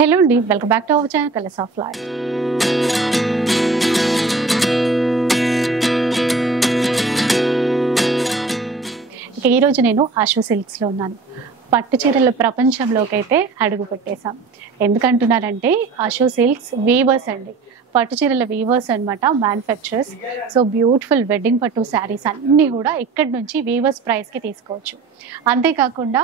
Hello అండి, welcome back to our channel colours of life. ఇక ఈరోజు నేను ఆశు సిల్క్స్లో ఉన్నాను. పట్టు చీరల ప్రపంచంలోకి అయితే అడుగు పెట్టేశాం. ఎందుకంటున్నారంటే ఆశు సిల్క్స్ వీవర్స్ అండి, పట్టు చీరల వీవర్స్ అనమాట, మ్యానుఫ్యాక్చరర్స్. సో బ్యూటిఫుల్ వెడ్డింగ్ పట్టు శారీస్ అన్నీ కూడా ఇక్కడి నుంచి వీవర్స్ ప్రైస్కి తీసుకోవచ్చు. అంతేకాకుండా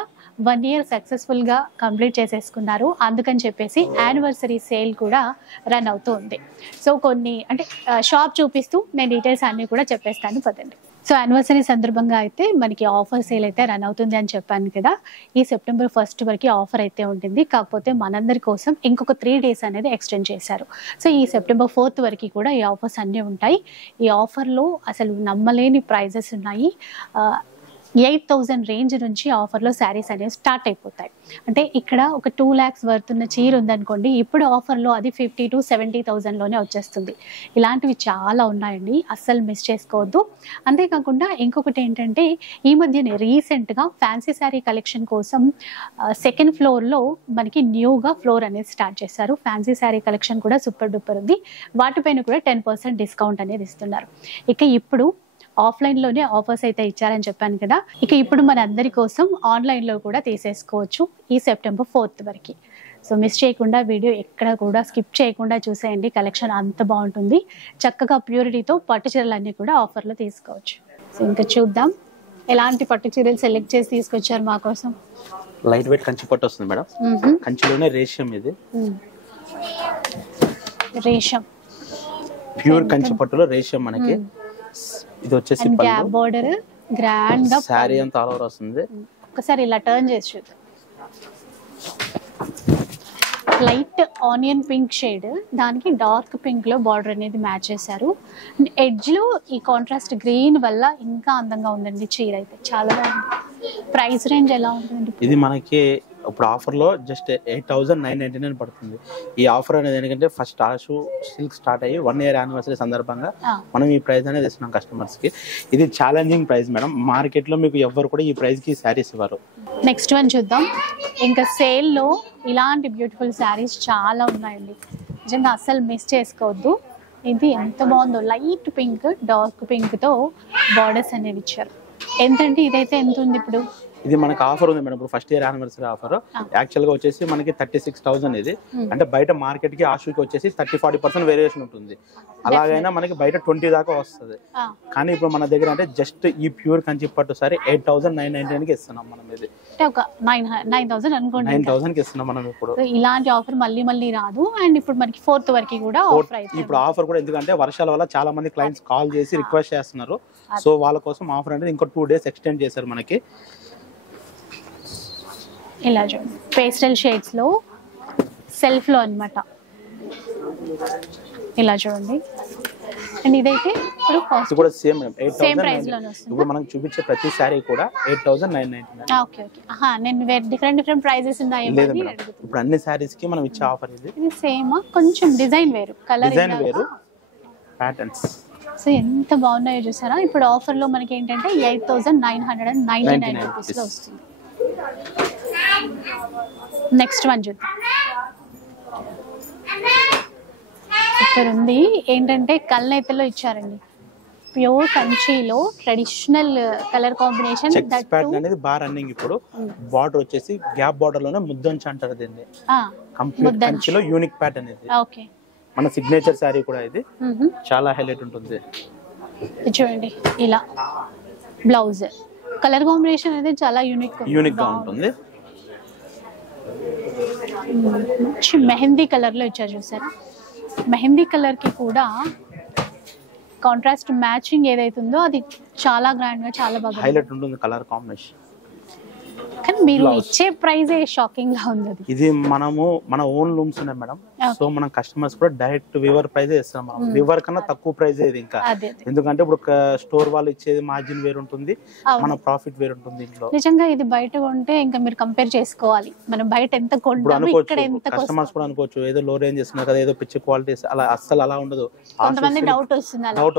1 year సక్సెస్ఫుల్గా కంప్లీట్ చేసేసుకున్నారు. అందుకని చెప్పేసి యానివర్సరీ సేల్ కూడా రన్ అవుతూ ఉంది. సో కొన్ని అంటే షాప్ చూపిస్తూ నేను డీటెయిల్స్ అన్నీ కూడా చెప్పేస్తాను పదండి. సో యానివర్సరీ సందర్భంగా అయితే మనకి ఆఫర్ సేల్ అయితే రన్ అవుతుంది అని చెప్పాను కదా. ఈ September 1st వరకు ఆఫర్ అయితే ఉంటుంది. కాకపోతే మనందరి కోసం ఇంకొక 3 days అనేది ఎక్స్టెండ్ చేశారు. సో ఈ September 4th వరకు కూడా ఈ ఆఫర్స్ అన్నీ ఉంటాయి. ఈ ఆఫర్లో అసలు నమ్మలేని ప్రైజెస్ ఉన్నాయి. 8,000 రేంజ్ నుంచి ఆఫర్లో శారీస్ అనేవి స్టార్ట్ అయిపోతాయి. అంటే ఇక్కడ ఒక 2 lakhs వర్త్ ఉన్న చీర ఉందనుకోండి, ఇప్పుడు ఆఫర్లో అది 50,000 to 70,000లోనే వచ్చేస్తుంది. ఇలాంటివి చాలా ఉన్నాయండి, అస్సలు మిస్ చేసుకోవద్దు. అంతేకాకుండా ఇంకొకటి ఏంటంటే, ఈ మధ్యనే రీసెంట్గా ఫ్యాన్సీ శారీ కలెక్షన్ కోసం 2nd floorలో మనకి న్యూగా ఫ్లోర్ అనేది స్టార్ట్ చేశారు. ఫ్యాన్సీ శారీ కలెక్షన్ కూడా సూపర్ డూపర్ ఉంది. వాటిపైన కూడా 10% డిస్కౌంట్ అనేది ఇస్తున్నారు. ఇక ఇప్పుడు ఆఫ్లైన్లోనే ఆఫర్స్ అయితే ఇచ్చారని చెప్పాను కదా. ఇక ఇప్పుడు మన అందరి కోసం ఆన్లైన్లో కూడా తీసేసుకోవచ్చు ఈ September 4th వరకు. సో మిస్ చేయకుండా వీడియో ఎక్కడ కూడా స్కిప్ చేయకుండా చూసేయండి. కలెక్షన్ అంత బాగుంటుంది. చక్కగా ప్యూరిటీతో పట్టు చీరలన్నీ కూడా ఆఫర్లో తీసుకోవచ్చు. సో ఇంకా చూద్దాం ఎలాంటి పట్టు చీరలు సెలెక్ట్ చేసి తీసుకొచ్చారు మా కోసం. లైట్ వెయిట్ కంచి పట్టు వస్తుంది మేడం. కంచిలోనే రేషం, ఇది రేషం ప్యూర్ కంచి పట్టులో రేషం. మనకి ఇది వచ్చేసి గ్యాప్ బోర్డర్ గ్రాండ్ గా సారీ అంతా ఆల్ ఓవర్ వస్తుంది. ఒకసారి ఇలా టర్న్ చేసి చూద్దాం. లైట్ ఆనియన్ పింక్ షేడ్, దానికి డార్క్ పింక్ లో బార్డర్ అనేది మ్యాచ్ చేశారు. ఎడ్జ్ లో ఈ కాంట్రాస్ట్ గ్రీన్ వల్ల ఇంకా అందంగా ఉందండి చీర అయితే చాలా బాగుంది. ప్రైస్ రేంజ్ ఎలా ఉంటుంది? ఇది మనకి ఇప్పుడు ఆఫర్ లో జస్ట్ 8,999 పడుతుంది. ఈ ఆఫర్ అనేది ఎందుకంటే ఫస్ట్ ఆశు సిల్క్ స్టార్ట్ అయ్యి 1 year యానివర్సరీ సందర్భంగా మనం ఈ ప్రైస్ అనేది ఇస్తున్నాం కస్టమర్స్ కి. ఇది ఛాలెంజింగ్ ప్రైస్ మేడం. మార్కెట్ లో మీకు ఎవ్వరు కూడా ఈ ప్రైస్ కి శారీస్ ఇవ్వరు. నెక్స్ట్ వన్ చూద్దాం. ఇంకా సేల్ లో ఇలాంటి బ్యూటిఫుల్ శారీస్ చాలా ఉన్నాయండి, నిజంగా అస్సలు మిస్ చేసుకోవద్దు. ఇది ఎంత బాగుందో, లైట్ పింక్ డార్క్ పింక్ తో బార్డర్స్ అనేవి ఇచ్చారు. ఎంతంటే ఇదైతే ఎంత ఉంది ఇప్పుడు? ఇది మనకి ఆఫర్ ఉంది మేడం. ఇప్పుడు 1st year anniversary offer actual గా వచ్చేసి మనకి 36,000. ఇది అంటే బయట మార్కెట్ కి ఆశుకి వచ్చేసి 30-40% వేరియేషన్ ఉంటుంది. అలాగైనా మనకి బయట 20 దాకా వస్తుంది. కానీ ఇప్పుడు మన దగ్గర అంటే జస్ట్ ఈ ప్యూర్ కంచి పట్టు సారీ 8,999 కి ఇస్తున్నాం మనం. ఇది ఒక 9,000 అనుకోండి, 9,000 కి ఇస్తున్నాం మనం. ఇప్పుడు ఇలాంటి ఆఫర్ మళ్ళీ రాదు. అండ్ ఇప్పుడు మనకి 4th వరకు కూడా ఆఫర్ అయితే ఇప్పుడు ఆఫర్ కూడా ఎందుకంటే వర్షాల వల్ల చాలా మంది క్లయింట్స్ కాల్ చేసి రిక్వెస్ట్ చేస్తున్నారు. సో వాళ్ళ కోసం ఆఫర్ అనేది ఇంకో 2 days ఎక్స్టెండ్ చేశారు మనకి. ఇలా చూడండి, పేస్టల్ షేడ్స్ లో సెల్ఫ్ లో అన్నమాట. ఇలా చూడండి. అండ్ ఇదైతే ఇప్పుడు కాస్ట్ కూడా సేమ్ ప్రైస్ లోనే వస్తుంది. ఇప్పుడు మనం చూపించే ప్రతి సారీ కూడా 8,999. Okay okay. నేను డిఫరెంట్ ప్రైజెస్ ఉన్నాయి ఇప్పుడు అన్ని సారీస్ కి మనం ఇచ్చే ఆఫర్ ఇది. ఇది సేమ్, కొంచెం డిజైన్ వేరు, కలర్ వేరు, ప్యాటర్న్స్. సో ఎంత బాగున్నాయో చూసారా. ఇప్పుడు ఆఫర్ లో మనకి ఏంటంటే 8,999 రూపీస్ లో వస్తుంది. నెక్స్ట్ వన్ చూద్దాం. ఇక్కడ ఉంది ఏంటంటే కల్నేతలో ఇచ్చారండి, ప్యూర్ కంచిలో traditional colour combination. Checks pattern అనేది బాగా రన్నింగ్. ఇప్పుడు బార్డర్ వచ్చేసి గ్యాప్ బార్డర్ లోనే ముద్దంచు అంటారు దీన్ని. కంప్లీట్ కంచిలో యూనిక్ ప్యాటర్న్ ఇది. ఓకే, మన సిగ్నేచర్ సారీ కూడా ఇది చాలా హైలైట్ ఉంటుంది. చూడండి ఇలా బ్లౌజ్ కలర్ కాంబినేషన్ అనేది చాలా యూనిక్ గా ఉంటుంది. మంచి మెహందీ కలర్ లో ఇచ్చారు చూసారా. మెహందీ కలర్ కి కూడా కాంట్రాస్ట్ మ్యాచింగ్ ఏదైతుందో అది చాలా గ్రాండ్ గా చాలా బాగా హైలైట్ ఉంటుంది కలర్ కాంబినేషన్. కానీ మీరు ఇచ్చే ప్రైస్ షాకింగ్ గా ఉంది. ఇది మనము మన ఓన్ లూమ్స్ ఉన్నాయి మేడం. సో మనం కస్టమర్స్ కూడా డైరెక్ట్ వివర్ ప్రైస్ ఇస్తాం. మనం వివర్ కన్నా తక్కువ ప్రైస్ ఇది ఇంకా. ఎందుకంటే ఇప్పుడు స్టోర్ వాళ్ళు ఇచ్చేది మార్జిన్ వేరు ఉంటుంది, మన ప్రాఫిట్ వేరు ఉంటుంది. ఇంట్లో నిజంగా ఇది బయట కొంటే ఇంకా మీరు కంపేర్ చేసుకోవాలి, మనం బయట ఎంత కొంటాము ఇక్కడ ఎంత. కస్టమర్స్ కూడా అనుకోవచ్చు ఏదో లో రేంజ్ ఇస్తున్నారు కదా, ఏదో పిచ్చి క్వాలిటీస్, అలా అస్సలు అలా ఉండదు. కొంతమంది డౌట్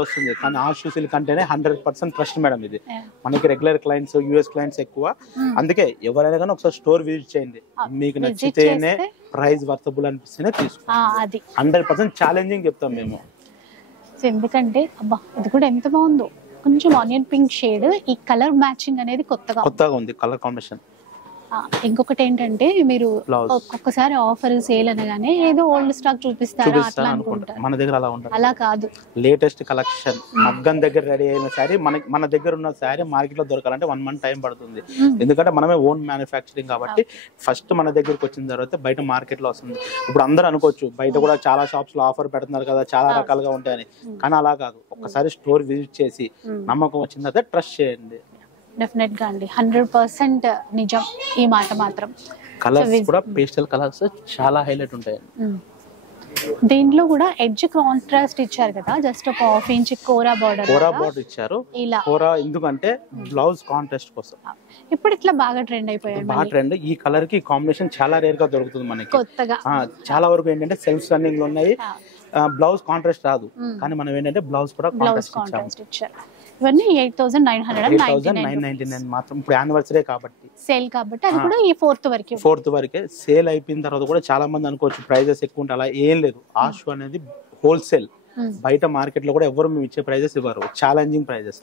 వస్తుంది. కానీ ఆశు సిల్క్ అంటేనే 100% ట్రస్ట్ మేడం. ఇది మనకి రెగ్యులర్ క్లయింట్స్, యూఎస్ క్లయింట్స్ ఎక్కువ. అందుకే ఎవరైనా కానీ ఒకసారి స్టోర్ విజిట్ చేయండి, మీకు నచ్చితేనే ప్రైస్ వర్తబుల్ అనిపిస్తేనే తీసుకోండి. అది 100% ఛాలెంజింగ్ చెప్తాం మేము. ఎందుకంటే అబ్బా ఇది కూడా ఎంత బాగుందో, కొంచెం ఆనియన్ పింక్ షేడ్, ఈ కలర్ మ్యాచింగ్ అనేది కొత్తగా ఉంది కలర్ కాంబినేషన్. ఇంకొకటి ఏంటంటే మీరు ఒక్కొక్కసారి ఆఫర్ సేల్ అనగానే ఏదో ఓల్డ్ స్టాక్ చూపిస్తారా అట్లా అనుకుంటారు. మన దగ్గర అలా ఉండదు, అలా కాదు. లేటెస్ట్ కలెక్షన్ మగ్గం దగ్గర రెడీ అయిన శారీ మన దగ్గర ఉన్న శారీ మార్కెట్ లో దొరకాలంటే 1 month టైం పడుతుంది. ఎందుకంటే మనమే ఓన్ మ్యానుఫ్యాక్చరింగ్ కాబట్టి ఫస్ట్ మన దగ్గరకు వచ్చిన తర్వాత బయట మార్కెట్ లో వస్తుంది. ఇప్పుడు అందరూ అనుకోవచ్చు బయట కూడా చాలా షాప్స్ లో ఆఫర్ పెడుతున్నారు కదా, చాలా రకాలుగా ఉంటాయని, కానీ అలా కాదు. ఒక్కసారి స్టోర్ విజిట్ చేసి నమ్మకం వచ్చిన తర్వాత ట్రస్ట్ చేయండి. డెఫినెట్ గా అండి, 100% నిజం ఈ మాట మాత్రం. కలర్స్ కూడా పేస్టల్ కలర్స్ చాలా హైలైట్ ఉంటాయి. దీంట్లో కూడా ఎడ్జ్ కాంట్రాస్ట్ ఇచ్చారు కదా, జస్ట్ ఒక 1/2 inch కోరా బార్డర్ ఇచ్చారు. ఇలా కోరా ఎందుకంటే బ్లౌజ్ కాంట్రాస్ట్ కోసం. ఇప్పుడు ఇట్లా బాగా ట్రెండ్ అయిపోయాయి. బాగా ట్రెండ్. ఈ కలర్ కి కాంబినేషన్ చాలా రేర్ గా దొరుకుతుంది మనకి కొత్తగా. చాలా వరకు ఏంటంటే సెల్ఫ్ రన్నింగ్ లో ఉన్నాయి, బ్లౌజ్ కాంట్రాస్ట్ రాదు, కానీ మనం ఏంటంటే బ్లౌజ్ కూడా కాంట్రాస్ట్ ఇచ్చారు. ఇవన్నీ 8,999 మాత్రం. ఇప్పుడు యానివర్సరీ కాబట్టి సేల్ కాబట్టి అది కూడా ఈ 4th వరకే. సేల్ అయిపోయిన తర్వాత కూడా చాలా మంది అనుకోవచ్చు ప్రైజెస్ ఎక్కువ ఉంటాయి, అలా ఏం లేదు. ఆషు అనేది హోల్సేల్, బయట మార్కెట్ లో కూడా ఎవరు మేము ఇచ్చే ప్రైజెస్ ఇవ్వరు, ఛాలెంజింగ్ ప్రైజెస్.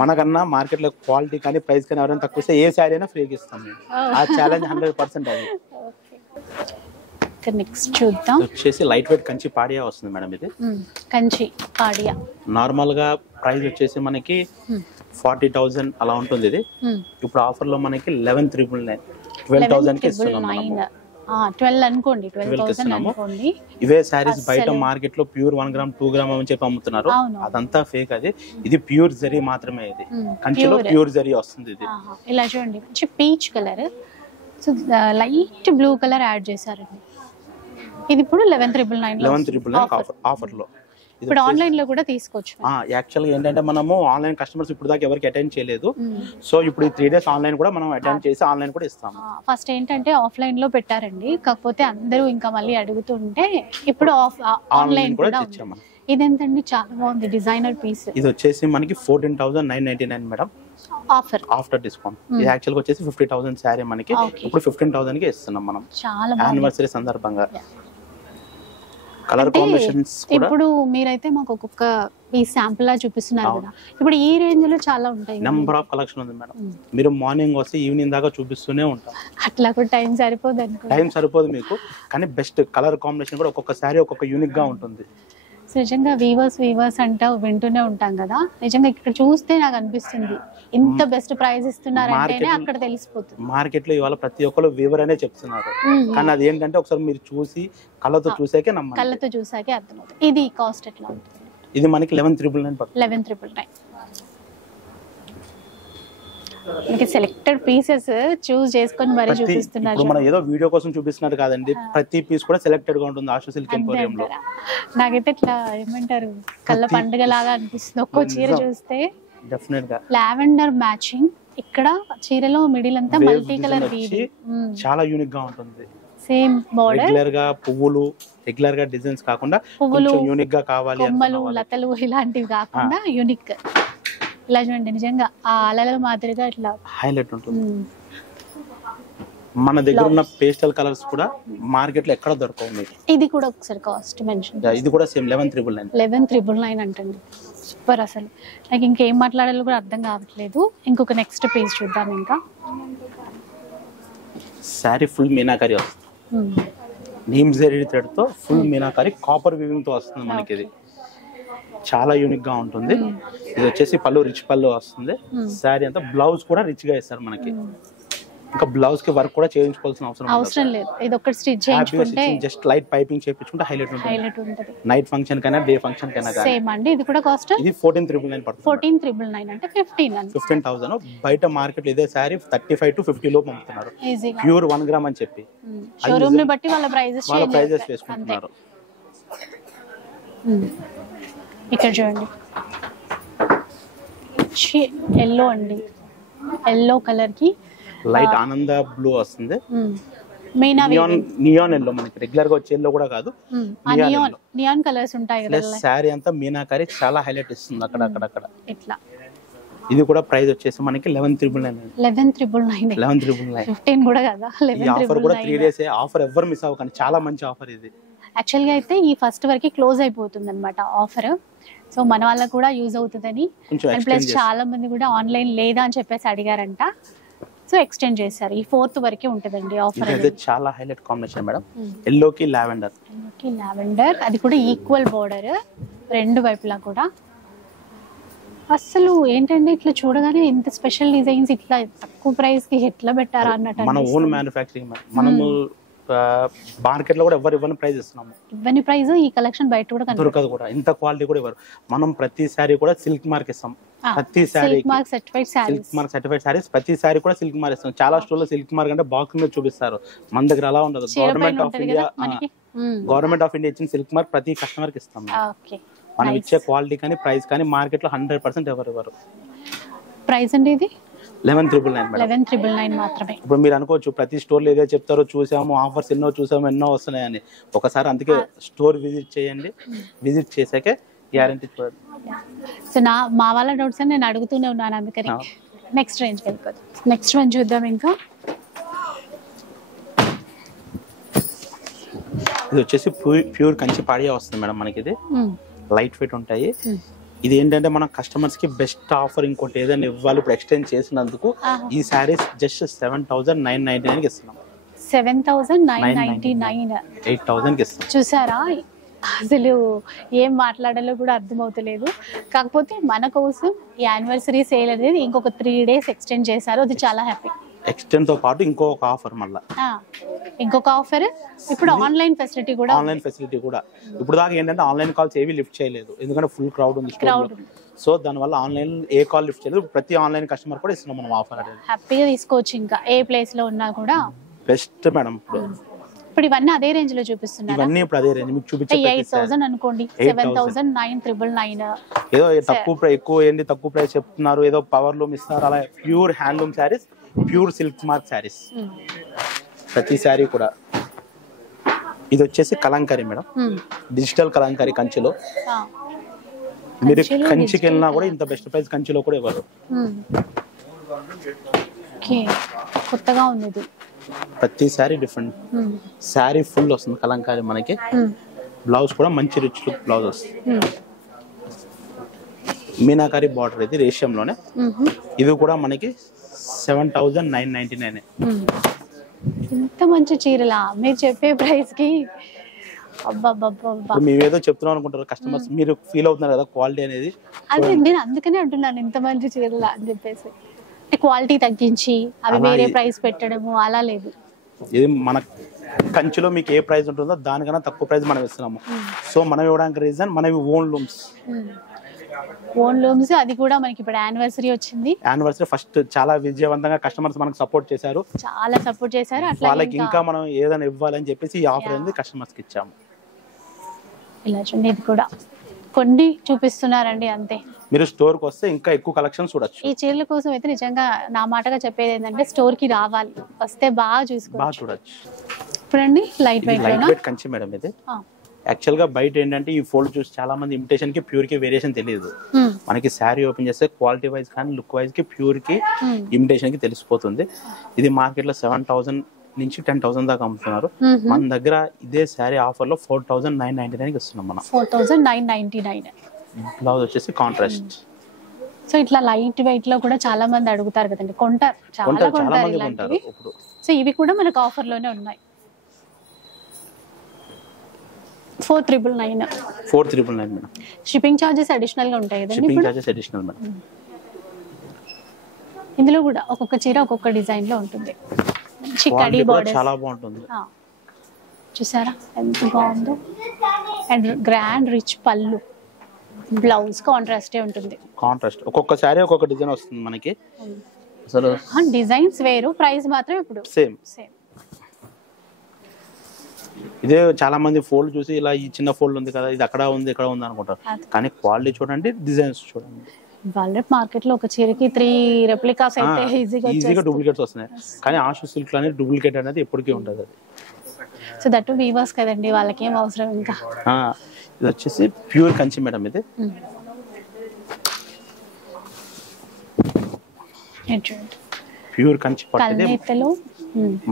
మనకన్నా మార్కెట్ లో క్వాలిటీ కానీ ప్రైస్ కానీ ఎవరైనా తక్కువ ఇస్తే ఏ శారీ అయినా ఫ్రీగా ఇస్తాం మేము. ఆ ఛాలెంజ్ 100% అది. నెక్స్ట్ చూద్దాం. వచ్చేసి లైట్ వెయిట్ కంచి పాడియా వస్తుంది మేడం. ఇది కంచి పాడియా నార్మల్ గా ప్రైస్ వచ్చేసి మనకి 40,000 అలా ఉంటుంది. ఇది ఇప్పుడు ఆఫర్ లో మనకి 11,999 12,000 కి ఇస్తున్నాం. 12 అనుకోండి, 12,000 అనుకోండి. ఇవే సారీస్ బయట మార్కెట్ లో ప్యూర్ 1 gram 2 gram అని చెప్పి అమ్ముతున్నారు, అదంతా ఫేక్. అది ఇది ప్యూర్ జరీ మాత్రమే. ఇది కంచిలో ప్యూర్ జరీ వస్తుంది. ఇది ఇలా చూడండి, మంచి peach colour, so light blue colour add చేశారండి. ఇది ఇప్పుడు 11,999 ఆఫర్ లో. ఇప్పుడు ఆన్లైన్ లో కూడా తీసుకోవచ్చు. యాక్చువల్గా ఏంటంటే మనము ఆన్లైన్ కస్టమర్స్ ఇప్పుడు దాకా ఎవరికి అటెండ్ చేయలేదు, సో ఇప్పుడు ఈ 3 days ఆన్లైన్ కూడా మనం అటెండ్ చేసి ఆన్లైన్ కూడా ఇస్తాము. ఫస్ట్ ఏంటంటే ఆఫ్లైన్ లో పెట్టారండి, కాకపోతే అందరూ ఇంకా మళ్ళీ అడుగుతుంటే ఇప్పుడు ఆన్లైన్ కూడా ఇచ్చాము. ఇదేంటండి చాలా బాగుంది, డిజైనర్ పీస్. ఇది వచ్చేసి మనకి 14,999 మేడం ఆఫ్టర్ డిస్కౌంట్. ఇది యాక్చువల్గా వచ్చేసి 50,000 శారీ మనకి ఇప్పుడు 15,000 కి ఇస్తున్నాం మనం యానివర్సరీ సందర్భంగా. కలర్ కాంబినేషన్స్ ఇప్పుడు మీరైతే మాకు ఒక్కొక్క ఈ శాంపుల్ లా చూపిస్తున్నారు కదా, ఇప్పుడు ఈ రేంజ్ లో చాలా ఉంటాయి. నెంబర్ ఆఫ్ కలెక్షన్ ఉంది మేడం. మీరు మార్నింగ్ వస్తే ఈవినింగ్ దాకా చూపిస్తూనే ఉంటాం. అట్లా కూడా టైం సరిపోదు మీకు, కానీ బెస్ట్ కలర్ కాంబినేషన్ కూడా ఒక్కొక్క శారీ ఒక్కొక్క యూనిక్ గా ఉంటుంది. నిజంగా వీవర్స్ అంటా వింటూనే ఉంటాం కదా, నిజంగా ఇక్కడ చూస్తే నాకు అనిపిస్తుంది ఇంత బెస్ట్ ప్రైస్ ఇస్తున్నారంటేనే అక్కడ తెలిసిపోతుంది. మార్కెట్ లో ఇవాళ ప్రతి ఒక్కరు వీవర్ అనే చెప్తున్నారు, కానీ అది ఏంటంటే ఒకసారి మీరు చూసి కళ్ళతో చూసాకే అర్థమవుతుంది. ఇది కాస్ట్ ఎట్లా ఉంటుంది? ఇది మనకి 11,999 11,999. మనకి సెలెక్టెడ్ పీసెస్ చూస్ చేసుకొని మరి చూపిస్తున్నారు. మనం ఏదో వీడియో కోసం చూపిస్తున్నారు కాదండి, ప్రతి పీస్ కూడా సెలెక్టెడ్ గా ఉంటుంది ఆషు సిల్క్ ఎంపోరియం లో. నాకైతే ఇట్లా ఏమంటారు కళ్ళ పండుగ లాగా అనిపిస్తుంది. ఒక్కో చీర చూస్తే డెఫినెట్ గా లావెండర్ మ్యాచింగ్, ఇక్కడ చీరలో మిడిల్ అంతా మల్టీ కలర్ చాలా యూనిక్ గా ఉంటుంది. సేమ్ బోర్డర్, రెగ్యులర్ గా పువ్వులు రెగ్యులర్ గా డిజైన్స్ కాకుండా కొంచెం యూనిక్ గా కావాలి, కొమ్మలు లతలు ఇలాంటివి కాకుండా యూనిక్. ఇలా చూడండి, నిజంగా ఆ అలల మాదిరిగా ఇట్లా హైలైట్ ఉంటుంది. మన దగ్గర ఉన్న పేస్టల్ కలర్స్ కూడా మార్కెట్ లో ఎక్కడ దొరకవు. ఇది కూడా ఒకసారి కాస్ట్ మెన్షన్. ఇది కూడా సేమ్ 11,999 అంటండి. సూపర్. అసలు నాకు ఇంకేం మాట్లాడాలో కూడా అర్థం కావట్లేదు. ఇంకొక నెక్స్ట్ పేజ్ చూద్దాం. ఇంకా సారీ ఫుల్ మీనాకారి వస్తుంది, నీమ్ జరీ థ్రెడ్ తో ఫుల్ మీనాకారి కాపర్ వీవింగ్ తో వస్తుంది మనకి. ఇది చాలా యూనిక్ గా ఉంటుంది. ఇది వచ్చేసి పళ్ళు రిచ్ పళ్ళు వస్తుంది. శారీ అంతా బ్లౌజ్ కూడా రిచ్ గా ఇస్తారు మనకి. ఇంకా బ్లౌజ్ కి వర్క్ కూడా చేయించుకోవాల్సిన అవసరం లేదు. ఇది ఒకటి స్టిచ్ చేయించుకుంటే జస్ట్ లైట్ పైపింగ్ చేయించుకుంటే హైలైట్ ఉంటుంది. నైట్ ఫంక్షన్ కైనా డే ఫంక్షన్ కైనా సేమ్ అండి. ఇది కూడా కాస్ట్ ఇది 14,999 పడుతుంది. 14,999 అంటే 15,000. బయట మార్కెట్ లో ఇదే శారీ 35 to 50 లోపు అమ్ముతున్నారు, ప్యూర్ 1 gram అని చెప్పి. షోరూమ్ ని బట్టి వాళ్ళ ప్రైజెస్ వేసుకుంటున్నారు. ఇక్కడ చూడండి, ఎల్లో అండి, ఎల్లో కలర్ కి లైట్ ఆనంద బ్లూ వస్తుంది. నియాన్ ఎల్లో మనకి రెగ్యులర్ గా వచ్చే ఎల్లో కూడా కాదు, నియాన్ కలర్స్ ఉంటాయి కదా. శారీ అంతా మీనాకారి చాలా హైలైట్ ఇస్తుంది అక్కడ. ఇట్లా ఇది కూడా ప్రైస్ వచ్చేసి మనకి 11,999. 11,999. 11,999. 15 కూడా కదా, ఈ ఆఫర్ కూడా 3 days ఆఫర్ ఎవ్వరు మిస్ అవ్వకండి, చాలా మంచి ఆఫర్ ఇది. యాక్చువల్గా అయితే ఈ ఫస్ట్ వరకు క్లోజ్ అయిపోతుంది అనమాట ఆఫర్. సో మన వాళ్ళకు కూడా యూజ్ అవుతుందని, ప్లస్ చాలా మంది కూడా ఆన్లైన్ లేదా అని చెప్పేసి అడిగారంట. సో ఎక్స్టెండ్ చేశారు, ఈ 4th వరకే ఉంటుందండి ఆఫర్. ఇది చాలా హైలైట్ కాంబినేషన్ మేడం, ఎల్లోకి లావెండర్. లావెండర్, అది కూడా ఈక్వల్ బోర్డర్ రెండు వైపులా కూడా. అసలు ఏంటంటే ఇట్లా చూడగానే ఇంత స్పెషల్ డిజైన్స్ ఇట్లా తక్కువ ప్రైస్ కి ఎట్లా పెట్టారా అన్నట్టు. మన ఓన్ మ్యానుఫ్యాక్చరింగ్, మనము మార్కెట్ లో కూడా ఎవరు ఇవ్వని ప్రైస్ ఇస్తున్నాము. ఇవ్వని ప్రైస్ ఈ కలెక్షన్ బయట కూడా దొరకదు కూడా, ఇంత క్వాలిటీ కూడా ఇవ్వరు. మనం ప్రతి సారీ కూడా సిల్క్ మార్క్ ఇస్తాం, ప్రతి sorry silk mark certified saris, ప్రతి సారీ కూడా సిల్క్ మార్క్ ఇస్తాం. చాలా స్టోర్ లో సిల్క్ మార్క్ అంటే బాక్స్ మీద చూపిస్తారు, మన దగ్గర అలా ఉండదు. గవర్నమెంట్ ఆఫ్ ఇండియా ఇచ్చిన సిల్క్ మార్క్ ప్రతి కస్టమర్ కి ఇస్తాం. మనం ఇచ్చే క్వాలిటీ కానీ ప్రైస్ కానీ మార్కెట్ లో 100% ఎవరు ఇవ్వరు. ప్రైస్ అండి ఇది 11,999. 11,999 మాత్రమే. ఇప్పుడు మీరు అనుకోవచ్చు ప్రతి స్టోర్ లో ఏదో చెప్తారో, చూసాము ఆఫర్స్ ఎన్నో చూసాము, ఎన్నో వస్తున్నాయని. ఒకసారి అందుకే స్టోర్ విజిట్ చేయండి, విజిట్ చేసాకే గ్యారంటీ చూడండి. సో మా వాళ్ళ డౌట్స్ అని నేను అడుగుతూనే ఉన్నాను, అందుకని నెక్స్ట్ రేంజ్ వెళ్ళిపోతాం. నెక్స్ట్ వన్ చూద్దాం. ఇంకా ఇది వచ్చేసి ప్యూర్ కంచి పాడియా వస్తుంది మేడం మనకి. ఇది లైట్ వెయిట్ ఉంటాయి. ఇది ఏంటంటే మన కస్టమర్స్ కి బెస్ట్ ఆఫర్ ఇంకోటి ఏదైనా ఇవ్వాలి, ఇప్పుడు ఎక్స్టెండ్ చేసినందుకు ఈ సారీస్ జస్ట్ 7,999 కి ఇస్తున్నాం. 7,999, 8,000 కి ఇస్తున్నాం. చూసారా, అసలు ఏం మాట్లాడాలో కూడా అర్థమవుతలేదు. కాకపోతే మన కోసం ఈ యానివర్సరీ సేల్ అనేది ఇంకొక 3 days ఎక్స్టెండ్ చేశారు, అది చాలా హ్యాపీ. ఎక్స్టెండ్ తో పాటు ఇంకొక ఆఫర్, మళ్ళీ ఇంకొక ఆఫర్ ఇప్పుడు ఆన్లైన్ ఫెసిలిటీ కూడా. ఇప్పుడు దాకా ఏంటంటే ఆన్లైన్ కాల్స్ ఏవి లిఫ్ట్ చేయలేదు, ఎందుకంటే ఫుల్ క్రౌడ్ ఉంది. సో దానివల్ల ఆన్లైన్ ఏ కాల్ లిఫ్ట్ చేయలేదు. ప్రతి ఆన్లైన్ కస్టమర్ కూడా ఇస్తున్నాం మనం ఆఫర్ అనేది. హ్యాపీగా తీసుకోవచ్చు, ఇంకా ఏ ప్లేస్ లో ఉన్నా కూడా బెస్ట్ మేడం. ఇప్పుడు ఇవన్నీ అదే రేంజ్ లో చూపిస్తున్నారు. ఇవన్నీ ఇప్పుడు అదే రేంజ్ మీకు చూపించే 8,000 అనుకోండి, 7,999. ఏదో తక్కువ ఎక్కువ ఏంటి తక్కువ ప్రైస్ చెప్తున్నారు, ఏదో పవర్ లూమ్ ఇస్తారు, అలా pure handloom saris, pure silk mark saris ప్రతి శారీ కూడా. ఇది వచ్చేసి కలంకారీ మేడం, డిజిటల్ కలంకారీ కంచిలో. మీరు కంచికి వెళ్ళినా కూడా ఇంత బెస్ట్ ప్రైస్ కంచిలో కూడా ఇవ్వరు. కొత్తగా ఉంది ఇది. ప్రతి శారీ డిఫరెంట్, శారీ ఫుల్ వస్తుంది కలంకారీ మనకి. బ్లౌజ్ కూడా మంచి రిచ్ లుక్ బ్లౌజ్ వస్తుంది. మీనాకారి బార్డర్ ఇది రేషియంలోనే. ఇది కూడా మనకి 7,999. ఇంత మంచి చీరలా మీరు చెప్పే ప్రైస్ కి? మేమేదో చెప్తున్నాం అనుకుంటారు కస్టమర్స్, మీరు ఫీల్ అవుతున్నారు కదా క్వాలిటీ అనేది. అదే నేను అందుకనే అంటున్నాను, ఇంత మంచి చీరలా అని చెప్పేసి. క్వాలిటీ తగ్గించి అవి వేరే ప్రైస్ పెట్టడము అలా లేదు. ఇది మన కంచిలో మీకు ఏ ప్రైస్ ఉంటుందో దానికన్నా తక్కువ ప్రైస్ మనం ఇస్తున్నాము. సో మనం ఇవ్వడానికి రీజన్ మనవి ఓన్ లూమ్స్. అది కూడా మనకి ఇప్పుడు యానివర్సరీ వచ్చింది. యానివర్సరీ ఫస్ట్ చాలా విజయవంతంగా కస్టమర్స్ మనకు సపోర్ట్ చేశారు, అట్లా వాళ్ళకి ఇంకా మనం ఏదైనా ఇవ్వాలని చెప్పేసి ఈ ఆఫర్ అనేది కస్టమర్స్ కి ఇచ్చాము. ఇలా చూడండి, ఇది కూడా కొన్ని చూపిస్తున్నారండి అంతే. మీరు స్టోర్ కి వస్తే ఇంకా ఎక్కువ కలెక్షన్ చూడొచ్చు. ఈ చీరల కోసం అయితే నిజంగా నా మాటగా చెప్పేది ఏంటంటే స్టోర్ కి రావాలి, వస్తే బాగా చూసుకోవచ్చు. ఇప్పుడండి లైట్ వెయిట్ కంచి మేడం ఇది. యాక్చువల్ గా బయట ఏంటంటే ఈ ఫోల్డ్ చూసి చాలా మంది ఇమిటేషన్ కి ప్యూర్ కి వేరియేషన్ తెలియదు. మనకి శారీ ఓపెన్ చేస్తే క్వాలిటీ వైజ్ కానీ లుక్ వైజ్ కి ప్యూర్ కి ఇమిటేషన్ కి తెలిసిపోతుంది. ఇది మార్కెట్ లో 7,000 నుంచి 10,000 దాకా అమ్ముతున్నారు. మన దగ్గర ఇదే శారీ ఆఫర్ లో 4,999 కి ఇస్తున్నాం మనం. 4,999. బ్లౌజ్ వచ్చేసి కాంట్రాస్ట్. సో ఇట్లా లైట్ వెయిట్ లో కూడా చాలా మంది అడుగుతారు కదండి, కొంటారు, చాలా కొంటారు ఇలాంటివి. సో ఇవి కూడా మనకు ఆఫర్ లోనే ఉన్నాయి. 4,999 మేడం. షిప్పింగ్ చార్జెస్ అడిషనల్ గా ఉంటాయి కదండి. Shipping charges additional madam. ఇందులో కూడా ఒక్కొక్క చీర ఒక్కొక్క డిజైన్ లో ఉంటుంది. చిక్కడి బోర్డర్ చాలా బాగుంటుంది. చూసారా ఎంత బాగుందో. అండ్ గ్రాండ్ రిచ్ పళ్ళు, బ్లౌజ్ కాంట్రాస్టే ఉంటుంది. కాంట్రాస్ట్ ఒక్కొక్క సారీ ఒక్కొక్క డిజైన్ వస్తుంది మనకి. అసలు డిజైన్స్ వేరు, ప్రైస్ మాత్రం ఇప్పుడు సేమ్. ఇదే చాలా మంది ఫోల్డ్ చూసి ఇలా ఈ చిన్న ఫోల్డ్ ఉంది కదా, ఇది అక్కడ ఉంది ఇక్కడ ఉంది అనుకుంటారు, కానీ క్వాలిటీ చూడండి, డిజైన్స్ చూడండి. వాళ్ళ మార్కెట్ లో ఒక చీరకి 3 రెప్లికాస్ అయితే ఈజీగా డూప్లికేట్స్ వస్తున్నాయి, కానీ ఆషు సిల్క్ అనేది డూప్లికేట్ అనేది ఎప్పటికీ ఉంటుంది. అది సో దట్ వీవర్స్ కదండి, వాళ్ళకి ఏం అవసరం. ఇంకా ఇది వచ్చేసి ప్యూర్ కంచి మేడం. ఇది ప్యూర్ కంచి పట్టు కల్నేతలో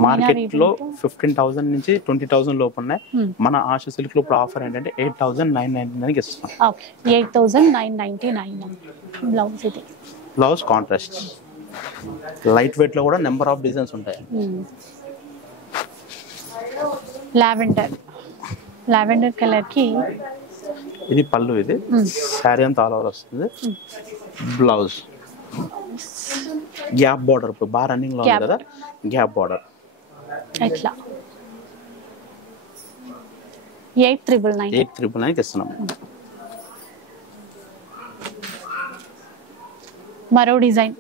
మార్కెట్ లో 15,000 నుంచి 20,000 లోపు ఉన్నాయి. మన ఆశ సిల్క్ లో ఇప్పుడు ఆఫర్ ఏంటంటే 8,999 ఇస్తాం. 8,999 బ్లౌజ్ ఇది. బ్లౌజ్ కాంట్రాస్ట్ లైట్ వెయిట్ లో కూడా నెంబర్ ఆఫ్ డిజైన్స్ ఉంటాయి. లావెండర్ కలర్ కి ఇది పళ్ళు, ఇది శారీ అంతా ఆల్ ఓవర్ వస్తుంది. బ్లౌజ్ గ్యాప్ బార్డర్ ఇప్పుడు బాగా రన్నింగ్ లో ఉంది కదా, గ్యాప్ బార్డర్ ఇట్లా 8,999 ఇస్తున్నాం. మరో డిజైన్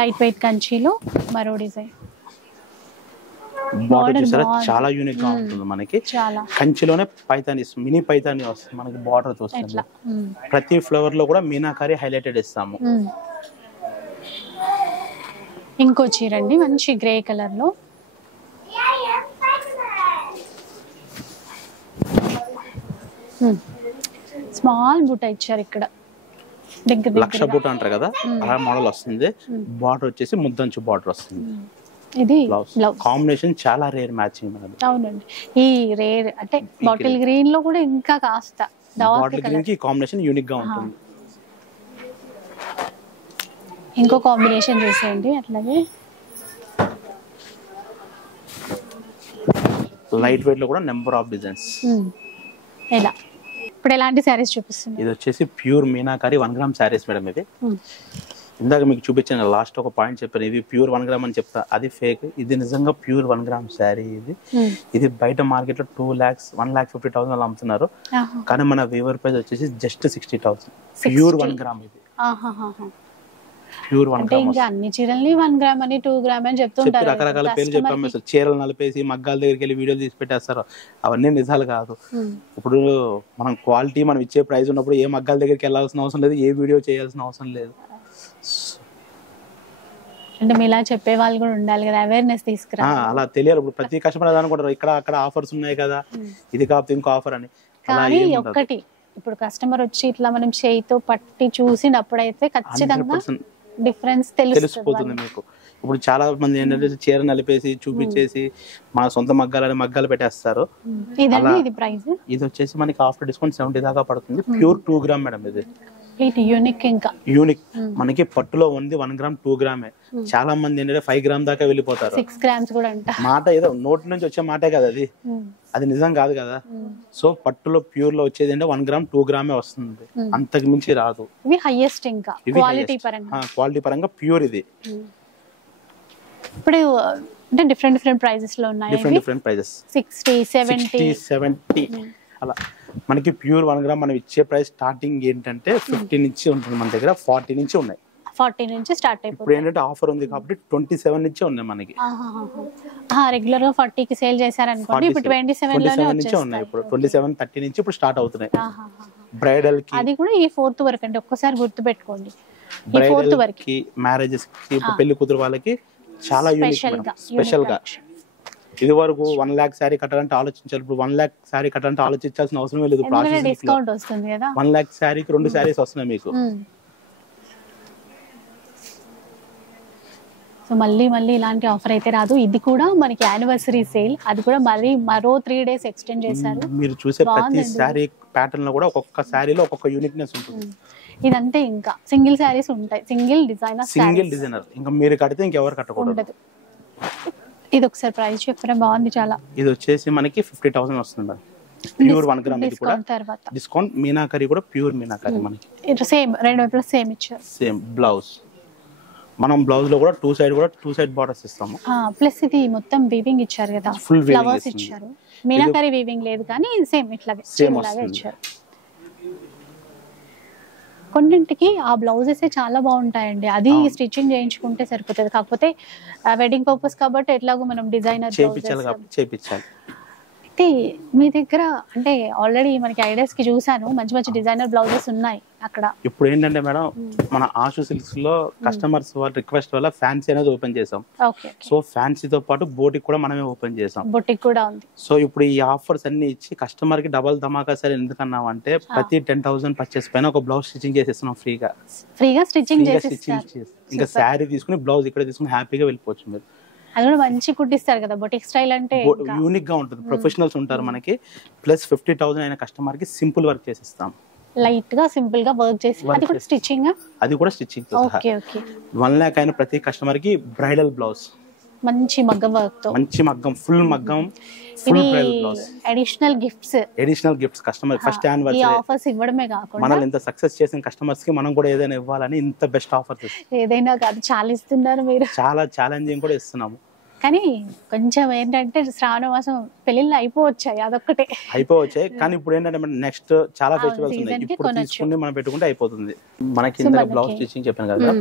లైట్ వెయిట్ కంచిలో మరో డిజైన్. బార్డర్ చూసారా చాలా యూనిక్ గా ఉంటుంది మనకి. కంచిలోనే పైతాని మినీ పైతాని వస్తుంది మనకి. బార్డర్ చూస్తాం ప్రతి ఫ్లవర్ లో కూడా మీనాకారి హైలైటెడ్ ఇస్తాము. ఇంకో చీరండి మంచి గ్రే కలర్ లో. స్మాల్ బూట ఇచ్చారు ఇక్కడ, లక్ష బూట అంటారు కదా అలా మోడల్ వస్తుంది. బార్డర్ వచ్చేసి ముద్దంచు బార్డర్ వస్తుంది. ఇది కాంబినేషన్ చాలా రేర్ మ్యాచింగ్ మనది. అవునండి, ఈ రేర్ అంటే బాటిల్ గ్రీన్ లో కూడా ఇంకా కాస్త బాటిల్ గ్రీన్ కి కాంబినేషన్ యూనిక్ గా ఉంటుంది. ఇంకో కాంబినేషన్ చూసేయండి అట్లాగే లైట్ వెయిట్ లో కూడా నెంబర్ ఆఫ్ డిజైన్స్. ఎలా ఇప్పుడు ఎలాంటి శారీస్ చూపిస్తుంది? ఇది వచ్చేసి pure meenakari 1 gram saris madam. ఇది ఇందాక మీకు చూపించాను లాస్ట్ ఒక పాయింట్ చెప్పాను, ఇది ప్యూర్ 1 గ్రామ్ అని చెప్తా, అది ఫేక్. ఇది నిజంగా ప్యూర్ 1 గ్రామ్ శారీ. ఇది బయట మార్కెట్ లో 2,50,000 అలా అమ్ముతున్నారు. కానీ మన వీవర్ ప్రైస్ వచ్చేసి జస్ట్ 60,000. ప్యూర్ 1 గ్రామ్ ఇది. Pure 1 gram. ఇంకా అన్ని చీరల్ని 1 గ్రామ్ అని 2 గ్రామ్ అని చెప్తుంటారు. రకరకాల పేర్లు చెప్పాము. చీరలు నలిపేసి మగ్గాల దగ్గరికి వెళ్ళి వీడియోలు తీసి పెట్టేస్తారు. అవన్నీ నిజాలు కాదు. ఇప్పుడు మనం క్వాలిటీ మనం ఇచ్చే ప్రైస్ ఉన్నప్పుడు ఏ మగ్గాల దగ్గరికి వెళ్ళాల్సిన అవసరం లేదు, ఏ వీడియో చేయాల్సిన అవసరం లేదు. అంటే మీలా చెప్పే వాళ్ళు కూడా ఉండాలి కదా, అవేర్నెస్ తీసుకురా. అలా తెలియాలి. ఇప్పుడు ప్రతి కస్టమర్ అనుకుంటారు ఇక్కడ అక్కడ ఆఫర్స్ ఉన్నాయి కదా, ఇది కాకపోతే ఇంకో ఆఫర్ అని. కానీ ఒక్కటి, ఇప్పుడు కస్టమర్ వచ్చి ఇట్లా మనం చేయితో పట్టి చూసినప్పుడైతే ఖచ్చితంగా డిఫరెన్స్ తెలిసిపోతుంది మీకు. ఇప్పుడు చాలా మంది ఏంటంటే చీర నలిపేసి చూపించేసి మన సొంత మగ్గాలు పెట్టేస్తారు. ఇది వచ్చేసి మనకి ఆఫ్టర్ డిస్కౌంట్ 70 దాకా పడుతుంది. Pure 2 gram madam. ఇది యూనిక్ మనకి పట్టులో ఉంది 1 గ్రామ్ 2 గ్రామే. చాలా మంది ఏంటంటే 5 గ్రామ్ దాకా వెళ్ళిపోతారు. 6 గ్రామ్స్ కూడా మాట ఏదో నోటి నుంచి వచ్చే మాటే కదా అది, అది నిజం కాదు కదా. సో పట్టులో ప్యూర్ లో వచ్చేది అంటే 1 గ్రామ్ 2 గ్రామే వస్తుంది, అంతకు మించి రాదు. క్వాలిటీ పరంగా ప్యూర్. ఇది ఇప్పుడు అంటే డిఫరెంట్ ప్రైజెస్ లో ఉన్నాయి. డిఫరెంట్ ప్రైజెస్ 60, 70 అలా. మనకి ప్యూర్ 1 గ్రామ్ మనం ఇచ్చే ప్రైస్ స్టార్టింగ్ ఏంటంటే 50 నుంచి ఉంటుంది మన దగ్గర, 40 నుంచి ఉన్నాయి. 40 నుంచి స్టార్ట్ అయిపోతుంది. ఇప్పుడు ఏంటంటే ఆఫర్ ఉంది కాబట్టి 27 నుంచి ఉన్నాయి మనకి. రెగ్యులర్ గా 40 కి సేల్ చేశారనుకోండి, ఇప్పుడు 27 లోనే నుంచి ఉన్నాయి. ఇప్పుడు 27, 30 నుంచి ఇప్పుడు స్టార్ట్ అవుతున్నాయి. బ్రైడల్ కి అది కూడా ఈ 4th వరకు అంటే ఒక్కసారి గుర్తు పెట్టుకోండి. ఈ 4th వరకు కి మ్యారేజెస్ కి పెళ్లి కూతురు వాళ్ళకి చాలా యూనిక్ స్పెషల్ గా. ఇది వరకు 1 lakh శారీ కట్టాలంటే ఆలోచించాలి. ఇప్పుడు 1 lakh శారీ కట్టాలంటే ఆలోచించాల్సిన అవసరమే లేదు. డిస్కౌంట్ వస్తుంది కదా. 1 lakh శారీకి 2 శారీస్ వస్తున్నాయి మీకు. సో మళ్ళీ ఇలాంటి ఆఫర్ అయితే రాదు. ఇది కూడా మనకి యానివర్సరీ సేల్, అది కూడా మరో 3 days ఎక్స్టెండ్ చేశారు. మీరు చూసే ప్రతి శారీ ప్యాటర్న్ లో కూడా ఒక్కొక్క శారీలో ఒక్కొక్క యూనిక్నెస్ ఉంటుంది. ఇదంతే, ఇంకా సింగిల్ శారీస్ ఉంటాయి, సింగిల్ డిజైనర్. ఇంకా మీరు కడితే ఇంకెవరు కట్టకూడదు. ఇది ఒకసారి ప్రైస్ చెప్పరా, బాగుంది చాలా. ఇది వచ్చేసి మనకి 50,000 వస్తుంది. Pure 1 gram. ఇది కూడా డిస్కౌంట్. మీనాకరి కూడా ప్యూర్ మీనాకరి మనకి. సేమ్ రెండు వైపులా సేమ్ ఇచ్చారు. Same blouse. మనం బ్లౌజ్ లో కూడా టూ సైడ్ బార్డర్స్ ఇస్తాము. ప్లస్ ఇది మొత్తం వీవింగ్ ఇచ్చారు కదా, ఫ్లవర్స్ ఇచ్చారు. మీనాకరి వీవింగ్ లేదు కానీ సేమ్ ఇట్లాగే ఇచ్చారు. కొన్నింటికి ఆ బ్లౌజెస్ చాలా బాగుంటాయండి, అది స్టిచ్చింగ్ చేయించుకుంటే సరిపోతుంది. కాకపోతే వెడ్డింగ్ పర్పస్ కాబట్టి ఎట్లాగో మనం డిజైనర్ చేయించాలి. అయితే మీ దగ్గర అంటే ఆల్రెడీ మనకి ఐడియాస్ కి చూసాను, మంచి మంచి డిజైనర్ బ్లౌజెస్ ఉన్నాయి అక్కడ. ఇప్పుడు ఏంటంటే మేడం, మన ఆషు సిల్క్స్ లో కస్టమర్స్ వాళ్ళ రిక్వెస్ట్ వల్ల ఫ్యాన్సీ అనేది ఓపెన్ చేసాం. సో ఫ్యాన్సీతో పాటు బోటిక్ కూడా మనమే ఓపెన్ చేసాం. బొటిక్ కూడా ఉంది. సో ఇప్పుడు ఈ ఆఫర్స్ అన్ని ఇచ్చి కస్టమర్ కి డబల్ ధమాకా సార్ ఎందుకన్నాం అంటే, ప్రతి 10,000 పర్చేస్ పైన ఒక బ్లౌజ్ స్టిచ్చింగ్ చేసేస్తున్నాం ఫ్రీగా స్టిచ్చింగ్ చేసి, ఇంకా శారీ తీసుకుని బ్లౌజ్ ఇక్కడ తీసుకుని హ్యాపీగా వెళ్ళిపోవచ్చు మీరు. అది కూడా మంచి కుట్టిస్తారు కదా బొటిక్ స్టైల్ అంటే, యూనిక్ గా ఉంటుంది. ప్రొఫెషనల్స్ ఉంటారు మనకి. ప్లస్ 50,000 అయిన కస్టమర్ కి సింపుల్ వర్క్ చేసిస్తాం. లైట్ గా సింపుల్ గా వర్క్ చేసి, అది కూడా స్టిచ్చింగ్. అది కూడా స్టిచ్చింగ్. Okay okay. 1 lakh అయిన ప్రతి కస్టమర్ కి బ్రైడల్ బ్లౌజ్, మంచి మగ్గం వర్క్ తో, మంచి మగ్గం, ఫుల్ మగ్గం, full bridal blouse. Additional gifts customer first anniversary ఈ ఆఫర్స్ ఇవ్వడమే కాకుండా, మనల్ని ఇంత సక్సెస్ చేసిన కస్టమర్స్ కి మనం కూడా ఏదైనా ఇవ్వాలని ఇంత బెస్ట్ ఆఫర్స్. ఏదైనా కాదు, చాలా ఇస్తున్నారు మీరు. చాలా ఛాలెంజింగ్ కూడా ఇస్తున్నాము. కానీ కొంచెం ఏంటంటే శ్రావణ మాసం పెళ్లిళ్ళు అయిపోవచ్చాయి, అదొక్కటే అయిపోవచ్చాయి. కానీ ఇప్పుడు ఏంటంటే నెక్స్ట్ చాలా ఫెస్టివల్స్ ఉన్నాయి. ఇప్పుడు తీసుకుని మనం పెట్టుకుంటే అయిపోతుంది. మనకి ఇంత బ్లౌజ్ స్టిచ్చింగ్ చెప్పాను కదా,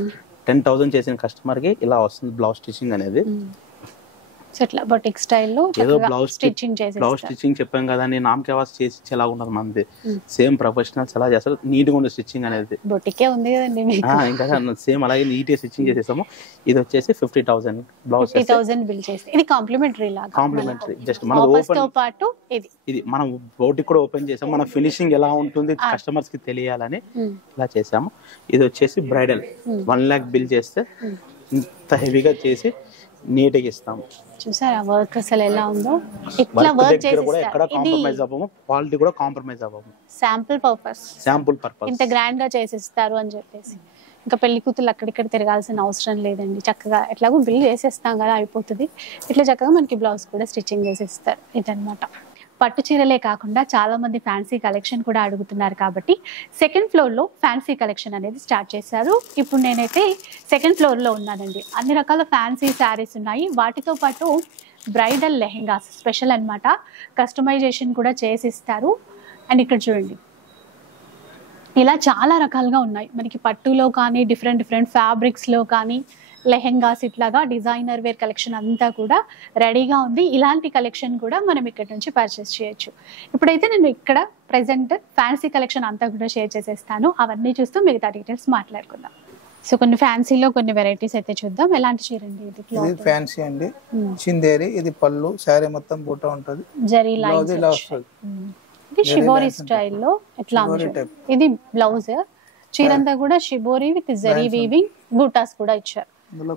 10,000 చేసిన కస్టమర్ కి ఇలా వస్తుంది బ్లౌజ్ స్టిచ్చింగ్ అనేది. ఇట్లా బొటిక్ స్టైల్లో ఏదో బ్లౌజ్ స్టిచ్చింగ్ చెప్పాం కదా అని నామకే వాస్ చేసి ఎలా ఉండదు మనది. సేమ్ ప్రొఫెషనల్స్ ఎలా చేస్తారు, నీట్ గా ఉండే స్టిచ్చింగ్ అనేది. బొటికే ఉంది కదండి ఇంకా సేమ్ అలాగే నీట్ గా స్టిచ్చింగ్ చేసేసాము. ఇది వచ్చేసి 50,000 బ్లౌజ్, 50,000 బిల్ చేస్తే ఇది కాంప్లిమెంటరీ లాగా. కాంప్లిమెంటరీ జస్ట్ మన ఓపెన్ తో పాటు ఇది మనం బొటిక్ కూడా ఓపెన్ చేసాము. మన ఫినిషింగ్ ఎలా ఉంటుంది కస్టమర్స్ కి తెలియాలని ఇలా చేసాము. ఇది వచ్చేసి బ్రైడల్ 1 lakh బిల్ చేస్తే ఇంత హెవీగా చేసి నీట్ గా ఇస్తాము. చూసారా వర్క్ అసలు ఎలా ఉందో. ఇట్లా వర్క్ చేసి ఎక్కడ కాంప్రమైజ్ అవ్వము, క్వాలిటీ కూడా కాంప్రమైజ్ అవ్వము. శాంపుల్ పర్పస్ ఇంత గ్రాండ్ గా చేసిస్తారు అని చెప్పేసి ఇంకా పెళ్లి కూతురు అక్కడిక్కడ తిరగాల్సిన అవసరం లేదండి. చక్కగా ఎట్లాగో బిల్ చేసేస్తాం కదా, అయిపోతుంది. ఇట్లా చక్కగా మనకి బ్లౌజ్ కూడా స్టిచ్చింగ్ చేసిస్తారు. ఇదన్నమాట. పట్టు చీరలే కాకుండా చాలా మంది ఫ్యాన్సీ కలెక్షన్ కూడా అడుగుతున్నారు కాబట్టి సెకండ్ ఫ్లోర్ లో ఫ్యాన్సీ కలెక్షన్ అనేది స్టార్ట్ చేశారు. ఇప్పుడు నేనైతే సెకండ్ ఫ్లోర్ లో ఉన్నానండి. అన్ని రకాల ఫ్యాన్సీ శారీస్ ఉన్నాయి. వాటితో పాటు బ్రైడల్ లెహెంగాస్ స్పెషల్ అన్నమాట. కస్టమైజేషన్ కూడా చేసిస్తారు. అండ్ ఇక్కడ చూడండి, ఇలా చాలా రకాలుగా ఉన్నాయి మనకి. పట్టులో కానీ, డిఫరెంట్ ఫ్యాబ్రిక్స్ లో కానీ, లెహెంగాస్ ఇట్లాగా డిజైనర్ వేర్ కలెక్షన్ అంతా కూడా రెడీగా ఉంది. ఇలాంటి కలెక్షన్ కూడా మనం ఇక్కడ నుంచి పర్చేస్ చేయొచ్చు. ఇప్పుడైతే నేను ఇక్కడ ప్రెసెంట్ ఫ్యాన్సీ కలెక్షన్ అంతా కూడా షేర్ చేసేస్తాను. అవన్నీ చూస్తూ మిగతా డీటెయిల్స్ మాట్లాడుకుందాం. సో కొన్ని ఫ్యాన్సీలో కొన్ని వెరైటీస్ అయితే చూద్దాం. ఎలాంటి చీర అండి ఇది? ఇది ఫ్యాన్సీ అండి, చిందేరి. ఇది పళ్ళు, శారీ మొత్తం బూట ఉంటది, జరీ లైన్స్. ఇది షిబోరి స్టైల్లో ఎట్లా ఉంది. ఇది బ్లౌజ్. చీరంతా కూడా shibori with zari weaving, buttas కూడా ఇచ్చారు. ఇందులో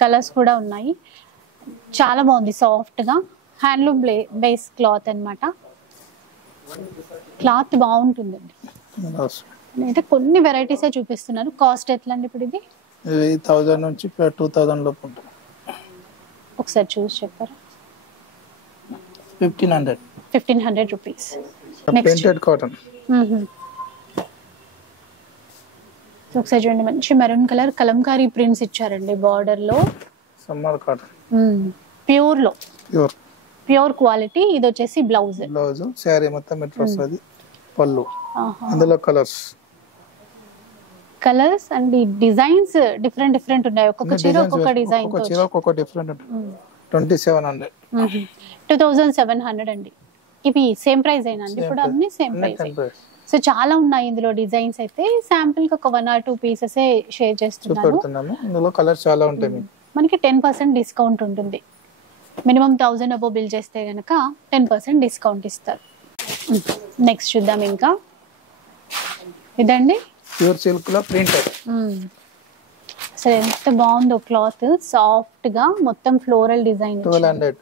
కలర్స్ కూడా ఉన్నాయి. చాలా బాగుంది, సాఫ్ట్ గా హ్యాండ్లూమ్ బేస్ క్లాత్ అన్నమాట. క్లాత్ బాగుంటుందండి. అయితే కొన్ని వెరైటీసే చూపిస్తున్నాను. కాస్ట్ ఎట్లా అండి ఇప్పుడు? ఇది 1000 నుంచి 2000 లోపు ఉంటుంది. ఒకసారి చూసి చెప్పారా? 1500 రూపీస్. Printed cotton. ఒకసారి చూడండి, మంచి మెరూన్ కలర్ కలంకారీ ప్రింట్స్ ఇచ్చారండి బార్డర్ లో. Summer cotton pure quality. ఇది వచ్చేసి బ్లౌజ్, శారీ మొత్తం ఇట్లా వస్తుంది. పళ్ళు, అందులో కలర్స్ అండ్ డిజైన్స్ డిఫరెంట్ ఉన్నాయి. ఒక్కొక్క చీర ఒక్కొక్క డిజైన్, ఒక్కొక్క డిఫరెంట్. 2700 అండి. ఇవి సేమ్ ప్రైస్ అయినా అండి ఇప్పుడు? అన్ని సేమ్ ప్రైస్. సో చాలా ఉన్నాయి ఇందులో డిజైన్స్. అయితే శాంపుల్ కి ఒక 1 or 2 పీసెస్ షేర్ చేస్తున్నాను. ఇందులో కలర్స్ చాలా ఉంటాయి. మనకి 10% డిస్కౌంట్ ఉంటుంది. మినిమం 1000 అబో బిల్ చేస్తే గనక 10% డిస్కౌంట్ ఇస్తారు. నెక్స్ట్ చూద్దాం. ఇంకా ఇదండి ప్యూర్ సిల్క్ లో ప్రింటెడ్. అసలు ఎంత బాగుందో క్లాత్, సాఫ్ట్ గా మొత్తం ఫ్లోరల్ డిజైన్. 1200,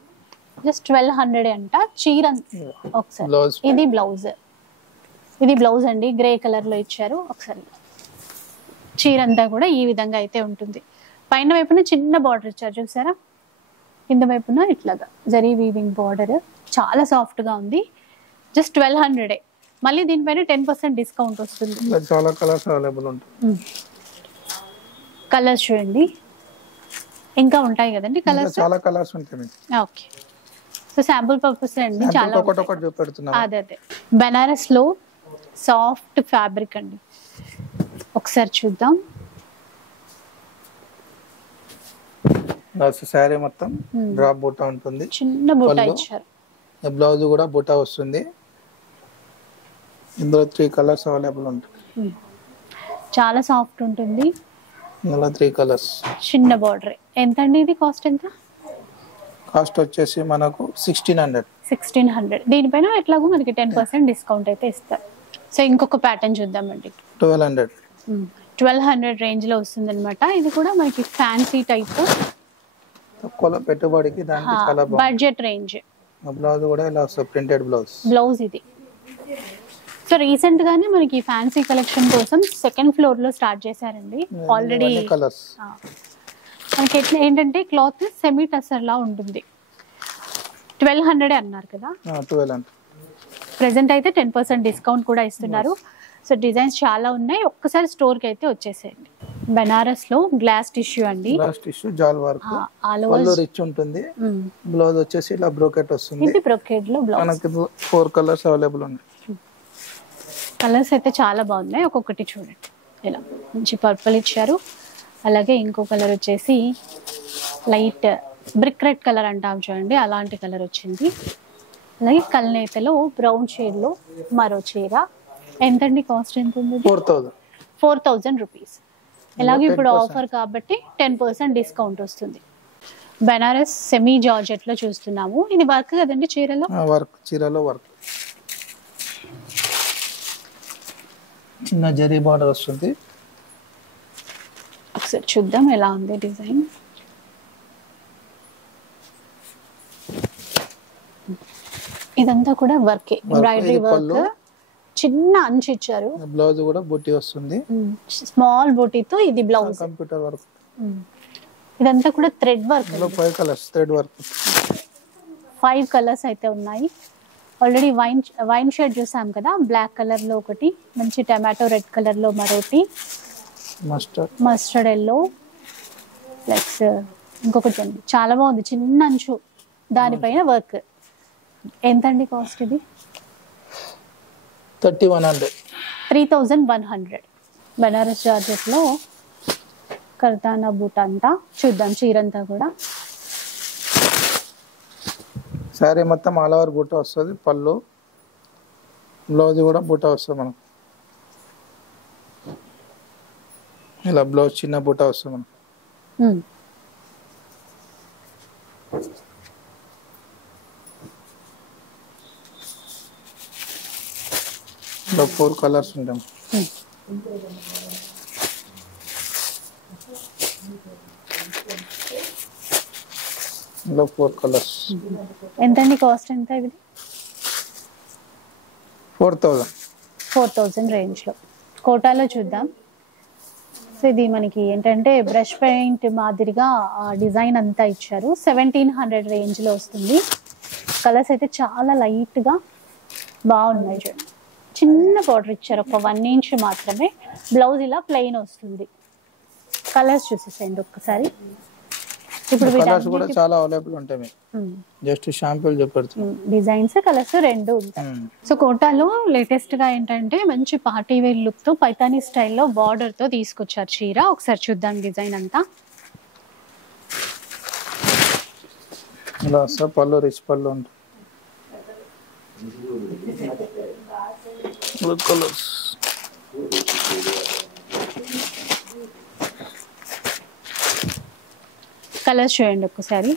జస్ట్ 1200 అంట చీర. ఒకసారి ఇది బ్లౌజ్ అండి, గ్రే కలర్ లో ఇచ్చారు. ఒకసారి చీర అంతా కూడా ఈ విధంగా అయితే ఉంటుంది. పైన వైపున చిన్న బార్డర్ ఇచ్చారు చూసారా, కింద వైపున ఇట్లాగా జరీ వీవింగ్ బార్డర్. చాలా సాఫ్ట్ గా ఉంది. జస్ట్ 1200. మళ్ళీ దీనిపైన 10% డిస్కౌంట్ వస్తుంది. చాలా కలర్స్ అవైలబుల్ ఉంటాయి. కలర్స్ చూడండి, ఇంకా ఉంటాయి కదండి కలర్స్. చాలా కలర్స్ ఉంటాయి. ఓకే, సో శాంపుల్ పర్పస్ అండి. చాలా ఒకటి చూపెడుతున్నా. అదే బనారస్ లో సాఫ్ట్ ఫ్యాబ్రిక్ అండి. ఒకసారి చూద్దాం. శారీ మొత్తం డ్రాప్ బూటా ఉంటుంది, చిన్న బూటా ఇచ్చారు. బ్లౌజ్ కూడా బుటా వస్తుంది. ఇందులో 3 కలర్స్ అవైలబుల్ ఉంటాయి. చాలా సాఫ్ట్ ఉంటుంది. ఇందులో 3 కలర్స్. చిన్న బార్డర్. ఎంత అండి ఇది? కాస్ట్ ఎంత? కాస్ట్ వచ్చేసి మనకు 1600. 1600. దీనిపైన ఎట్లాగో మనకి 10% డిస్కౌంట్ అయితే ఇస్తారు. సో ఇంకొక ప్యాటర్న్ చూద్దామండి. 1200. 1200 రేంజ్ లో వస్తుంది అనమాట. ఇది కూడా మనకి ఫ్యాన్సీ టైప్, తక్కువ పెట్టుబడికి దానికి చాలా బాగుంది. Budget range. బ్లౌజ్ కూడా ఇలా వస్తుంది, ప్రింటెడ్ బ్లౌజ్ ఇది. సో రీసెంట్ గానే మనకి ఫ్యాన్సీ కలెక్షన్ కోసం సెకండ్ ఫ్లోర్ లో స్టార్ట్ చేశారండి ఆల్రెడీ. కలర్స్ మనకి ఎట్లా ఏంటంటే క్లాత్ సెమీ టసర్ లా ఉంటుంది. 1200 అన్నారు కదా. 1200. ప్రెసెంట్ అయితే 10% డిస్కౌంట్ కూడా ఇస్తున్నారు. సో డిజైన్స్ చాలా ఉన్నాయి. ఒక్కసారి స్టోర్ కి అయితే వచ్చేసేయండి. బెనారస్ లో గ్లాస్ టిష్యూ అండి. గ్లాస్ టిష్యూ జాల్ వర్క్, ఆల్ పళ్ళు రిచ్ ఉంటుంది. బ్లౌజ్ వచ్చేసి ఇలా బ్రోకెట్ వస్తుంది. ఇది బ్రోకెట్ లో బ్లౌజ్. మనకి 4 కలర్స్ అవైలబుల్ ఉన్నాయి. కలర్స్ అయితే చాలా బాగున్నాయి. ఒక్కొక్కటి చూడండి. ఇలా మంచి పర్పుల్ ఇచ్చారు. అలాగే ఇంకో కలర్ వచ్చేసి లైట్ బ్రిక్ రెడ్ కలర్ అంటాం చూడండి, అలాంటి కలర్ వచ్చింది. అలాగే కల్నేతలో బ్రౌన్ షేడ్ లో మరో చీర. ఎంతండి? కాస్ట్ ఎంత ఉంది? 4000 రూపీస్. ఎలాగే ఇప్పుడు ఆఫర్ కాబట్టి 10% డిస్కౌంట్ వస్తుంది. బెనారస్ సెమీ జార్జెట్ లో చూస్తున్నాము. ఇది వర్క్ కదండి చీరలో? చీరలో వర్క్, చిన్న జరీ బార్డర్ వస్తుంది. ఒకసారి చూద్దాం ఎలా ఉంది డిజైన్. ఇదంతా కూడా వర్క్, ఎంబ్రాయిడరీ వర్క్, చిన్న అంచు ఇచ్చారు. బ్లౌజ్ కూడా బూటీ వస్తుంది, స్మాల్ బూటీతో. ఇది బ్లౌజ్, కంప్యూటర్ వర్క్. ఇదంతా కూడా thread work. 5 colours thread work. 5 colours అయితే ఉన్నాయి. ఆల్రెడీ వైన్ షేడ్ చూసాం కదా, బ్లాక్ కలర్ లో ఒకటి, మంచి టమాటో రెడ్ కలర్ లో మరొకటి, మస్టర్డ్ ఎల్లో ప్లస్ ఇంకొకటి ఉంది. చాలా బాగుంది, చిన్న అంచు, దానిపైన వర్క్. ఎంతండి కాస్ట్ ఇది? 3100. బనారస్ జార్జెట్ లో కర్తానా బూట అంతా చూద్దాం. చీరంతా కూడా సారీ మొత్తం ఆల్ ఓవర్ బూట వస్తుంది. పళ్ళు, బ్లౌజ్ కూడా బూట వస్తుంది. మనకు ఇలా బ్లౌజ్ చిన్న బూట వస్తుంది. మనకు ఇలా 4 కలర్స్ ఉంటాయి. ఇలా 4 కలర్స్. ఎంతండి కాస్ట్? ఎంత ఇది? 4000 రేంజ్ లో. కోటాలో చూద్దాం. సో ఇది మనకి ఏంటంటే బ్రష్ పెయింట్ మాదిరిగా డిజైన్ అంతా ఇచ్చారు. 1700 రేంజ్ లో వస్తుంది. కలర్స్ అయితే చాలా లైట్ గా బాగున్నాయి. చూడండి, చిన్న బార్డర్ ఇచ్చారు, ఒక 1 ఇంచ్ మాత్రమే. బ్లౌజ్ ఇలా ప్లెయిన్ వస్తుంది. కలర్స్ చూసేసేయండి ఒక్కసారి. ఇప్పుడు కలర్స్ కూడా చాలా అవైలబుల్ ఉంటాయి. జస్ట్ షాంపుల్ చెప్పారు. డిజైన్స్, కలర్స్ రెండు ఉంటాయి. సో కోటాలో లేటెస్ట్ గా ఏంటంటే మంచి పార్టీ వేర్ లుక్ తో పైతానీ స్టైల్లో బార్డర్ తో తీసుకొచ్చారు చీర. ఒకసారి చూద్దాం డిజైన్ అంతా. ఇలా వస్తుంది. పళ్ళు రిచ్ పళ్ళు ఉంటుంది. కలర్స్ కలర్స్ చూడండి ఒక్కసారి.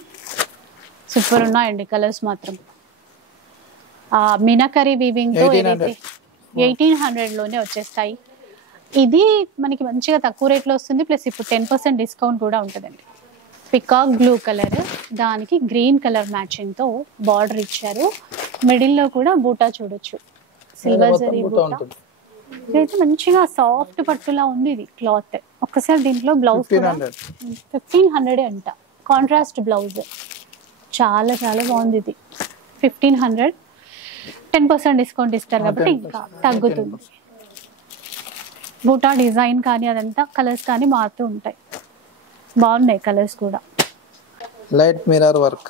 సూపర్ ఉన్నాయండి కలర్స్ మాత్రం. మీనాకరీ వీవింగ్ తో 1800 లోనే వచ్చేస్తాయి. ఇది మనకి మంచిగా తక్కువ రేట్లో వస్తుంది. ప్లస్ ఇప్పుడు 10% డిస్కౌంట్ కూడా ఉంటుందండి. పికాక్ బ్లూ కలర్, దానికి గ్రీన్ కలర్ మ్యాచింగ్ తో బార్డర్ ఇచ్చారు. మిడిల్ లో కూడా బూటా చూడొచ్చు, సిల్వర్ జరీ బూటా. ఇదైతే మంచిగా సాఫ్ట్ పట్టులా ఉంది ఇది క్లాత్. ఒక్కసారి దీంట్లో బ్లౌజ్ 1500 అంట. కాంట్రాస్ట్ బ్లౌజ్ చాలా చాలా బాగుంది ఇది. 1500, 10% డిస్కౌంట్ ఇస్తారు కాబట్టి ఇంకా తగ్గుతుంది. బూటా డిజైన్ కానీ అదంతా కలర్స్ కానీ మారుతూ ఉంటాయి. బాగున్నాయి కలర్స్ కూడా. Light mirror work.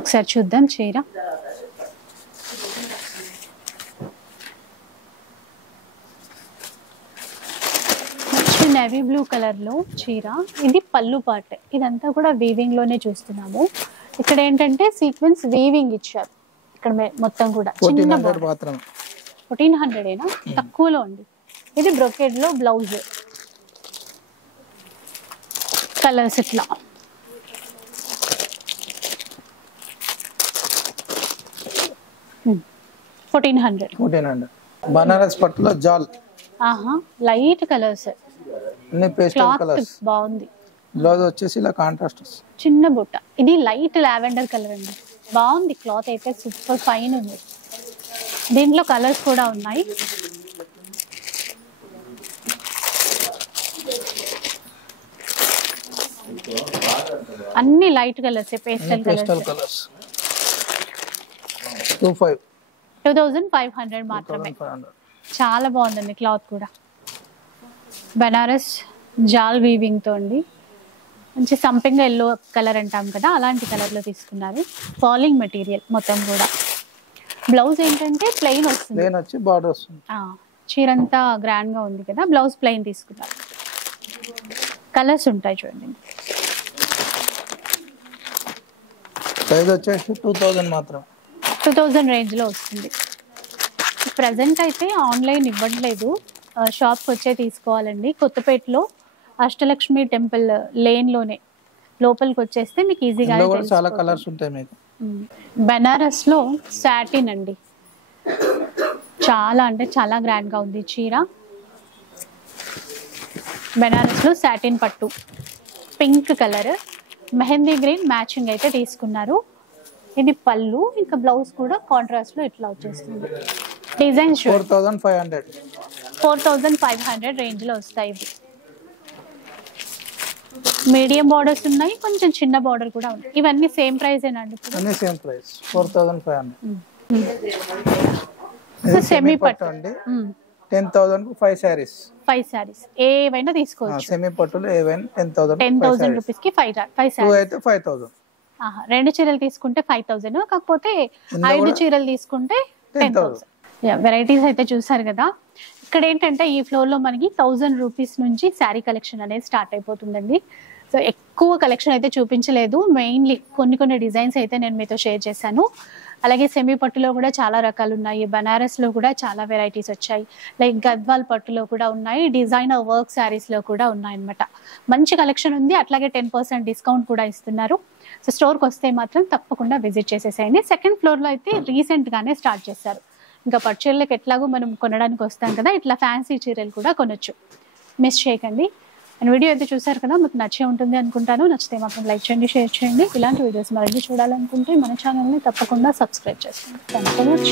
ఒకసారి చూద్దాం చీర. నేవీ బ్లూ కలర్ లో చీర. ఇది పళ్ళు పార్ట్. ఇదంతా కూడా వీవింగ్ లోనే చూస్తున్నాము. ఇక్కడ ఏంటంటే సీక్వెన్స్ వీవింగ్ ఇచ్చారు. ఇక్కడ మొత్తం కూడా చిన్న 1400 మాత్రమే. 1400 ఏనా, తక్కువలో ఉంది. ఇది బ్రొకేడ్ లో బ్లౌజ్ కలర్స్ ఇట్లా. Fourteen hundred. బనారస్ పట్టులో జాల్. లైట్ కలర్స్, అన్ని పేస్టల్ కలర్స్. బాగుంది. బ్లౌజ్ వచ్చేసి ఇలా కాంట్రాస్ట్ వస్తుంది. చిన్న బుట్ట. ఇది లైట్ లావెండర్ కలర్ అండి. బాగుంది. క్లాత్ అయితే సూపర్ ఫైన్ ఉంది. దీంట్లో కలర్స్ కూడా ఉన్నాయి. అన్ని లైట్ కలర్స్, పేస్టల్ కలర్స్. 2500 మాత్రమే. చాలా బాగుందండి క్లాత్ కూడా. బనారస్ జాల్ వీవింగ్ తో అండి. మంచి సంపింగ్ ఎల్లో కలర్ అంటాం కదా, అలాంటి కలర్ లో తీసుకున్నారు. ఫాలింగ్ మెటీరియల్ మొత్తం కూడా. బ్లౌజ్ ఏంటంటే ప్లెయిన్ వస్తుంది. ప్లెయిన్ వచ్చి బార్డర్ వస్తుంది. చీరంతా గ్రాండ్ గా ఉంది కదా, బ్లౌజ్ ప్లెయిన్ తీసుకున్నారు. కలర్స్ ఉంటాయి చూడండి. ప్రైస్ వచ్చేసి 2000 మాత్రం. 2000 రేంజ్ లో వస్తుంది. ప్రజెంట్ అయితే ఆన్లైన్ ఇవ్వట్లేదు, షాప్కి వచ్చే తీసుకోవాలండి. కొత్తపేటలో అష్టలక్ష్మి టెంపుల్ లేన్ లోనే లోపలికి వచ్చేస్తే మీకు ఈజీగా చాలా కలర్స్ ఉంటాయి మీకు. బనారస్ లో సాటిన్ అండి. చాలా అంటే చాలా గ్రాండ్ గా ఉంది చీర. బనారస్ లో సాటిన్ పట్టు, pink colour, mehndi green matching అయితే తీసుకున్నారు. ఇది పళ్ళు, ఇంకా బ్లౌజ్ కూడా కాంట్రాస్ట్ లో ఇట్లా వచ్చేస్తుంది. డిజైన్ 4500 రేంజ్ లో వస్తాయి. ఇవి మీడియం బార్డర్స్ ఉన్నాయి, కొంచెం చిన్న బార్డర్ కూడా ఉంది. ఇవన్నీ సేమ్ ప్రైస్ ఏనండి? అన్ని సేమ్ ప్రైస్ 4500. సెమీ పట్టు అండి. 10,000 కు 5 సారీస్. 5 సారీస్ ఏవైనా తీసుకోవచ్చు. సెమీ పట్టులో ఏవైనా 10,000 రూపీస్ కి 5 సారీస్. అయితే 5000. 2 చీరలు తీసుకుంటే 5000, కాకపోతే 5 చీరలు తీసుకుంటే 10,000. వెరైటీస్ అయితే చూసారు కదా. ఇక్కడ ఏంటంటే ఈ ఫ్లోర్ లో మనకి 1000 రూపీస్ నుంచి శారీ కలెక్షన్ అనేది స్టార్ట్ అయిపోతుందండి. సో ఎక్కువ కలెక్షన్ అయితే చూపించలేదు, మెయిన్లీ కొన్ని డిజైన్స్ అయితే నేను మీతో షేర్ చేశాను. అలాగే సెమీ పట్టులో కూడా చాలా రకాలు ఉన్నాయి. బనారస్ లో కూడా చాలా వెరైటీస్ వచ్చాయి. లైక్ గద్వాల్ పట్టులో కూడా ఉన్నాయి, డిజైనర్ వర్క్ శారీస్ లో కూడా ఉన్నాయి అన్నమాట. మంచి కలెక్షన్ ఉంది. అట్లాగే 10% డిస్కౌంట్ కూడా ఇస్తున్నారు. సో స్టోర్కి వస్తే మాత్రం తప్పకుండా విజిట్ చేసేసేయండి. సెకండ్ ఫ్లోర్ లో అయితే రీసెంట్ గానే స్టార్ట్ చేశారు. ఇంకా పట్టు చీరలకు ఎట్లాగో మనం కొనడానికి వస్తాం కదా, ఇట్లా ఫ్యాన్సీ చీరలు కూడా కొనొచ్చు. మిస్ చేయకండి. అండ్ వీడియో అయితే చూసారు కదా, మీకు నచ్చే ఉంటుంది అనుకుంటాను. నచ్చితే మాత్రం లైక్ చేయండి, షేర్ చేయండి. ఇలాంటి వీడియోస్ మళ్ళీ చూడాలనుకుంటే మన ఛానల్ని తప్పకుండా సబ్స్క్రైబ్ చేసుకోండి. Thank you so much.